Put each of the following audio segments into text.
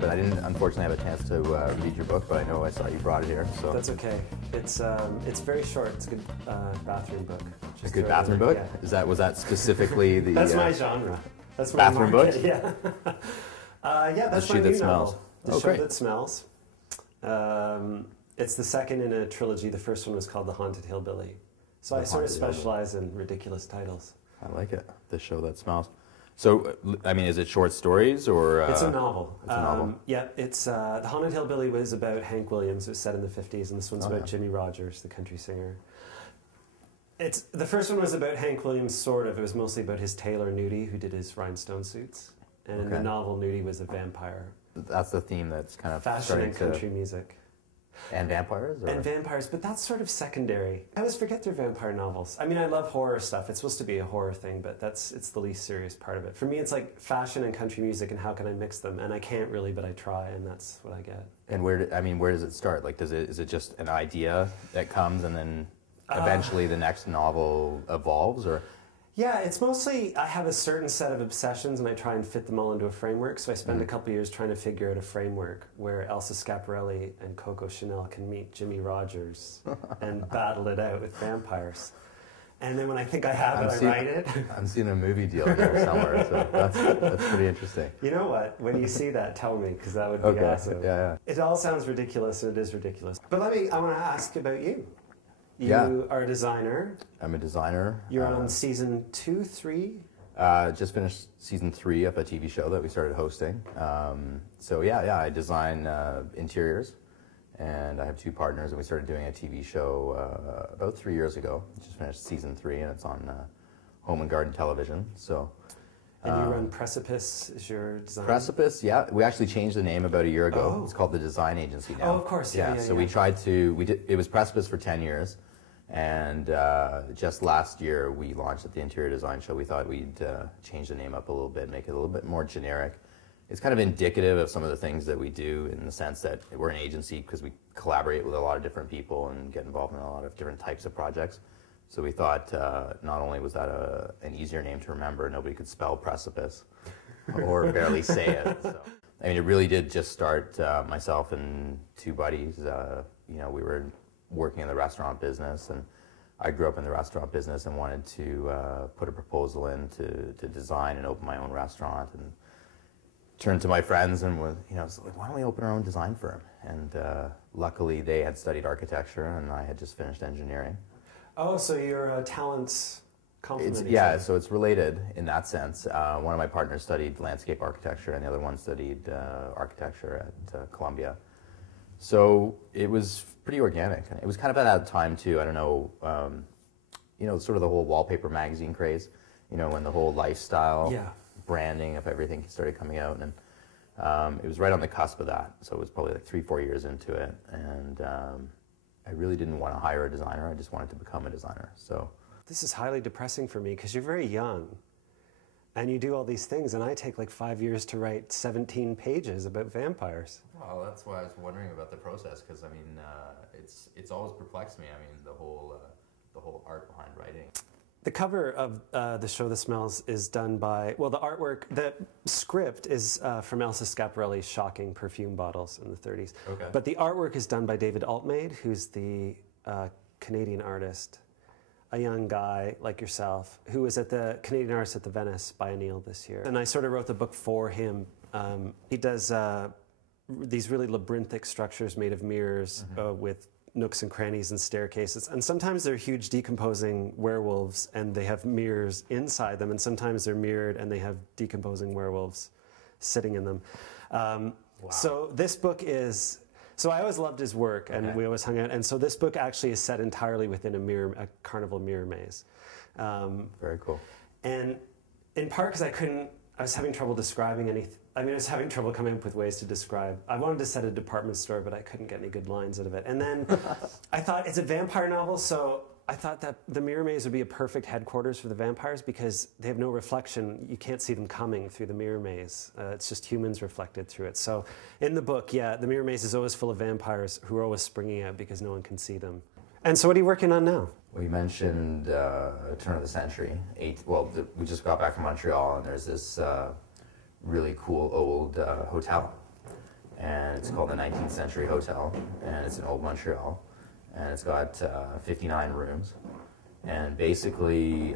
bit. I didn't, unfortunately, have a chance to read your book, but I know I saw you brought it here. So that's okay. It's very short. It's a good bathroom book. Just a good bathroom book? Yeah. Was that specifically the? That's my genre. That's my bathroom books. Yeah. Yeah, that's The my Shoe That new Smells. novel. The Oh, Shoe great. That Smells. It's the second in a trilogy. The first one was called The Haunted Hillbilly. So I sort of specialize in ridiculous titles. I like it. The Show That Smells. So, I mean, is it short stories or? It's a novel. It's a novel. Yeah, it's The Haunted Hillbilly was about Hank Williams. It was set in the 50s, and this one's about Jimmy Rogers, the country singer. The first one was about Hank Williams, sort of. It was mostly about his tailor, Nudie, who did his rhinestone suits. And in the novel, Nudie was a vampire. That's the theme that's kind of fashion and country music. And vampires? Or? And vampires, but that's sort of secondary. I always forget they're vampire novels. I mean, I love horror stuff. It's supposed to be a horror thing, but it's the least serious part of it. For me, it's like fashion and country music, and how can I mix them? And I can't really, but I try, and that's what I get. And where does it start? Like, is it just an idea that comes, and then eventually the next novel evolves, or? Yeah, it's mostly, I have a certain set of obsessions and I try and fit them all into a framework. So I spend a couple years trying to figure out a framework where Elsa Schiaparelli and Coco Chanel can meet Jimmy Rogers and battle it out with vampires. And then when I think I have it, I write it. I'm seeing a movie deal there somewhere, so that's pretty interesting. You know what? When you see that, tell me, because that would be awesome. Yeah. It all sounds ridiculous, and it is ridiculous. But I want to ask about you. You are a designer. I'm a designer. You're on season 2, 3? Just finished season 3 of a TV show that we started hosting. So I design interiors, and I have 2 partners, and we started doing a TV show about 3 years ago. Just finished season 3, and it's on Home and Garden Television. So. And you run Precipice as your design? Precipice, yeah. We actually changed the name about a year ago. It's called the Design Agency now. Oh, of course, yeah. So we tried to, it was Precipice for 10 years. And just last year we launched at the Interior Design Show. We thought we'd change the name up a little bit, make it a little bit more generic. It's kind of indicative of some of the things that we do, in the sense that we're an agency because we collaborate with a lot of different people and get involved in a lot of different types of projects. So we thought not only was that an easier name to remember, nobody could spell precipice or barely say it. So. I mean, it really did just start myself and 2 buddies. We were working in the restaurant business, and I grew up in the restaurant business and wanted to put a proposal in to design and open my own restaurant, and turned to my friends and was like, why don't we open our own design firm? And luckily they had studied architecture and I had just finished engineering. Oh, so your talents complement each other. other. So it's related in that sense. One of my partners studied landscape architecture and the other one studied architecture at Columbia. So it was pretty organic. It was kind of at that time too, I don't know, sort of the whole wallpaper magazine craze, when the whole lifestyle branding of everything started coming out, and it was right on the cusp of that. So it was probably like 3-4 years into it, and I really didn't want to hire a designer. I just wanted to become a designer. So this is highly depressing for me because you're very young and you do all these things, and I take like 5 years to write 17 pages about vampires. Well, that's why I was wondering about the process, because I mean, it's always perplexed me. I mean, the whole art behind writing. The cover of The Show That Smells is done by, well, the artwork, the script is from Elsa Schiaparelli's shocking perfume bottles in the 30s. Okay. But the artwork is done by David Altmaid, who's the Canadian artist, a young guy like yourself, who was at the Canadian Artist at the Venice Biennial this year. And I sort of wrote the book for him. He does these really labyrinthic structures made of mirrors with nooks and crannies and staircases, and sometimes they're huge decomposing werewolves and they have mirrors inside them, and sometimes they're mirrored and they have decomposing werewolves sitting in them. Wow. So this book is, so I always loved his work, and we always hung out, and so this book actually is set entirely within a carnival mirror maze. Very cool. And in part because I was having trouble describing anything. I mean, I was having trouble coming up with ways to describe. I wanted to set a department store, but I couldn't get any good lines out of it. And then I thought, it's a vampire novel, so I thought that the mirror maze would be a perfect headquarters for the vampires because they have no reflection. You can't see them coming through the mirror maze. It's just humans reflected through it. So in the book, the mirror maze is always full of vampires who are always springing out because no one can see them. And so what are you working on now? We mentioned turn of the century. We just got back from Montreal, and there's this really cool old hotel. and it's called the 19th Century Hotel, and it's in Old Montreal, and it's got 59 rooms. And basically,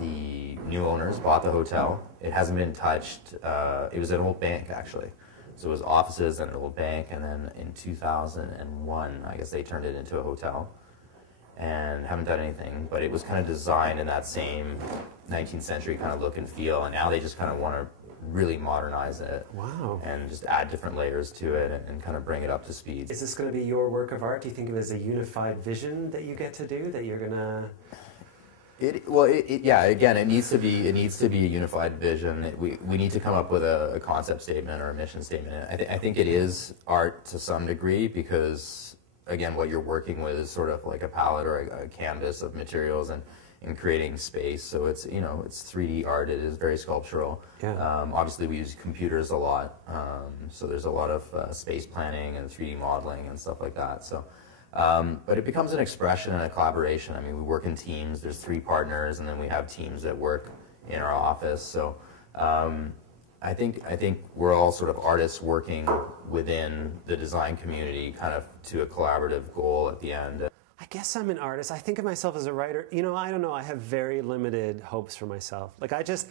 the new owners bought the hotel. It hasn't been touched. It was an old bank, actually. So it was offices and an old bank, and then in 2001, I guess they turned it into a hotel, and haven't done anything. But it was kind of designed in that same 19th century kind of look and feel, and now they just kind of want to really modernize it. Wow. And just add different layers to it and kind of bring it up to speed. Is this going to be your work of art? Do you think of it as a unified vision that you get to do, that you're going to... Yeah, again, it needs to be a unified vision. We need to come up with a concept statement or a mission statement. I think it is art to some degree because, again, what you're working with is sort of like a palette or a canvas of materials and creating space. So it's, you know, it's 3D art. It is very sculptural. Yeah. Obviously, we use computers a lot, so there's a lot of space planning and 3D modeling and stuff like that. So. But it becomes an expression and a collaboration. I mean, we work in teams. There's 3 partners, and then we have teams that work in our office. So I think we're all sort of artists working within the design community, kind of to a collaborative goal at the end. I guess I'm an artist. I think of myself as a writer. You know, I don't know. I have very limited hopes for myself. Like, I just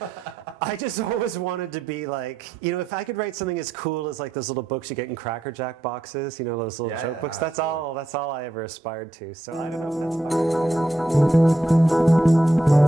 always wanted to be like, you know, if I could write something as cool as like those little books you get in Cracker Jack boxes, you know, those little joke books. That's all I ever aspired to. So I don't know if that's